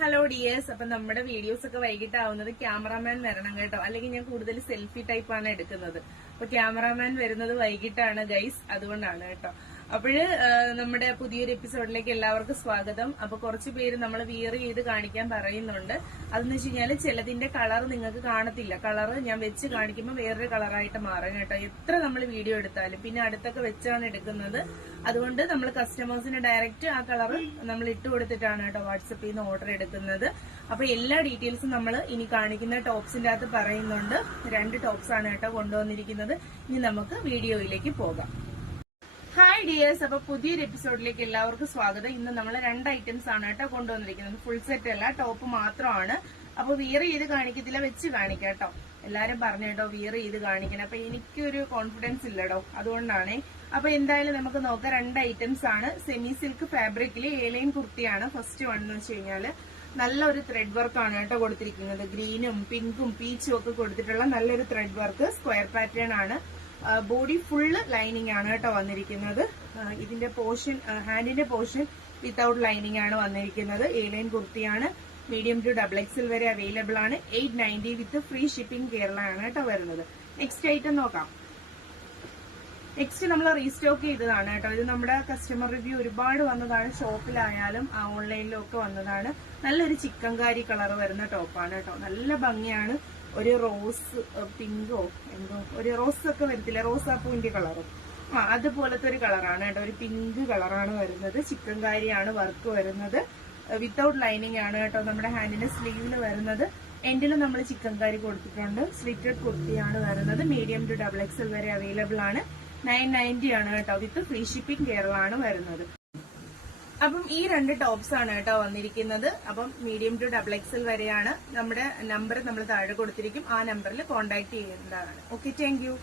Hello dears. അപ്പൊ നമ്മുടെ videos ഒക്കെ വൈകിട്ടാവുന്നത് ക്യാമറാമാൻ വരണം കേട്ടോ, അല്ലെങ്കിൽ ഞാൻ കൂടുതൽ സെൽഫി ടൈപ്പ് ആണ് എടുക്കുന്നത്. അപ്പൊ ക്യാമറാമാൻ വരുന്നത് വൈകിട്ടാണ് ഗൈസ്, അതുകൊണ്ടാണ് കേട്ടോ. അപ്പോഴ് നമ്മുടെ പുതിയൊരു എപ്പിസോഡിലേക്ക് എല്ലാവർക്കും സ്വാഗതം. അപ്പൊ കുറച്ചു പേര് നമ്മൾ വിയർ ചെയ്ത് കാണിക്കാൻ പറയുന്നുണ്ട്. അതെന്ന് വെച്ച് കഴിഞ്ഞാല് ചിലതിന്റെ കളർ നിങ്ങൾക്ക് കാണത്തില്ല. കളർ ഞാൻ വെച്ച് കാണിക്കുമ്പോൾ വേറൊരു കളറായിട്ട് മാറും കേട്ടോ. എത്ര നമ്മൾ വീഡിയോ എടുത്താലും പിന്നെ അടുത്തൊക്കെ വെച്ചാണ് എടുക്കുന്നത്. അതുകൊണ്ട് നമ്മൾ കസ്റ്റമേഴ്സിന് ഡയറക്റ്റ് ആ കളർ നമ്മൾ ഇട്ട് കൊടുത്തിട്ടാണ് കേട്ടോ വാട്സപ്പിൽ നിന്ന് ഓർഡർ എടുക്കുന്നത്. അപ്പൊ എല്ലാ ഡീറ്റെയിൽസും നമ്മൾ ഇനി കാണിക്കുന്ന ടോപ്സിന്റെ അകത്ത് പറയുന്നുണ്ട്. 2 ടോപ്സ് ആണ് കേട്ടോ കൊണ്ടുവന്നിരിക്കുന്നത്. ഇനി നമുക്ക് വീഡിയോയിലേക്ക് പോകാം. ഹായ് ഡിയേഴ്സ്, അപ്പൊ പുതിയൊരു എപ്പിസോഡിലേക്ക് എല്ലാവർക്കും സ്വാഗതം. ഇന്ന് നമ്മൾ 2 ഐറ്റംസ് ആണ് കേട്ടോ കൊണ്ടുവന്നിരിക്കുന്നത്. ഫുൾ സെറ്റ് അല്ല, ടോപ്പ് മാത്രമാണ്. അപ്പൊ വിയർ ചെയ്ത് കാണിക്കത്തില്ല, വെച്ച് കാണിക്കാം കേട്ടോ. എല്ലാരും പറഞ്ഞു കേട്ടോ വിയർ ചെയ്ത് കാണിക്കണം. അപ്പൊ എനിക്കൊരു കോൺഫിഡൻസ് ഇല്ലടോ, അതുകൊണ്ടാണേ. അപ്പൊ എന്തായാലും നമുക്ക് നോക്കാം. 2 ഐറ്റംസ് ആണ്. സെമി സിൽക്ക് ഫാബ്രിക്കില് ഏലൈൻ കുർത്തിയാണ് ഫസ്റ്റ് വൺ എന്ന് വെച്ച് കഴിഞ്ഞാല്. നല്ലൊരു ത്രെഡ് വർക്ക് ആണ് കേട്ടോ കൊടുത്തിരിക്കുന്നത്. ഗ്രീനും പിങ്കും പീച്ചും ഒക്കെ കൊടുത്തിട്ടുള്ള നല്ലൊരു ത്രെഡ് വർക്ക്. സ്ക്വയർ പാറ്റേൺ ആണ്. ബോഡി ഫുള്ള് ലൈനിങ് ആണ് കേട്ടോ വന്നിരിക്കുന്നത്. ഇതിന്റെ പോർഷൻ, ഹാൻഡിന്റെ പോർഷൻ വിത്തൌട്ട് ലൈനിങ് ആണ് വന്നിരിക്കുന്നത്. ഏലൈൻ കുർത്തിയാണ്. മീഡിയം ടു XXL വരെ അവൈലബിൾ ആണ്. 890 വിത്ത് ഫ്രീ ഷിപ്പിംഗ് കേരള ആണ് കേട്ടോ വരുന്നത്. നെക്സ്റ്റ് ഐറ്റം നോക്കാം. നെക്സ്റ്റ് നമ്മൾ റീസ്റ്റോക്ക് ചെയ്തതാണ് കേട്ടോ. ഇത് നമ്മുടെ കസ്റ്റമർ റിവ്യൂ ഒരുപാട് വന്നതാണ്. ഷോപ്പിലായാലും ഓൺലൈനിലും ഒക്കെ വന്നതാണ്. നല്ലൊരു ചിക്കൻകാരി കളർ വരുന്ന ടോപ്പാണ് കേട്ടോ. നല്ല ഭംഗിയാണ്. ഒരു റോസ് പിങ്കോ എന്തോ ഒരു റോസ് ഒക്കെ വരത്തില്ല, റോസാപ്പൂവിന്റെ കളറും അതുപോലത്തെ ഒരു കളറാണ് കേട്ടോ. ഒരു പിങ്ക് കളറാണ് വരുന്നത്. ചിക്കൻകാരിയാണ് വർക്ക് വരുന്നത്. വിത്തൌട്ട് ലൈനിങ് ആണ് കേട്ടോ. നമ്മുടെ ഹാൻഡിന്റെ സ്ലീവില് വരുന്നത്. എൻഡിലും നമ്മൾ ചിക്കൻകാരി കൊടുത്തിട്ടുണ്ട്. സ്ലിറ്റഡ് കുർത്തിയാണ് വരുന്നത്. മീഡിയം ടു XXL വരെ അവൈലബിൾ ആണ്. 990 ആണ് കേട്ടോ. വിത്ത് ഫ്രീ ഷിപ്പിംഗ് കേരള ആണ് വരുന്നത്. അപ്പം ഈ 2 ടോപ്സ് ആണ് കേട്ടോ വന്നിരിക്കുന്നത്. അപ്പം മീഡിയം ടു XXL വരെയാണ്. നമ്മുടെ നമ്പർ നമ്മൾ താഴെ കൊടുത്തിരിക്കും. ആ നമ്പറിൽ കോൺടാക്ട് ചെയ്യേണ്ടതാണ്. Okay, thank you.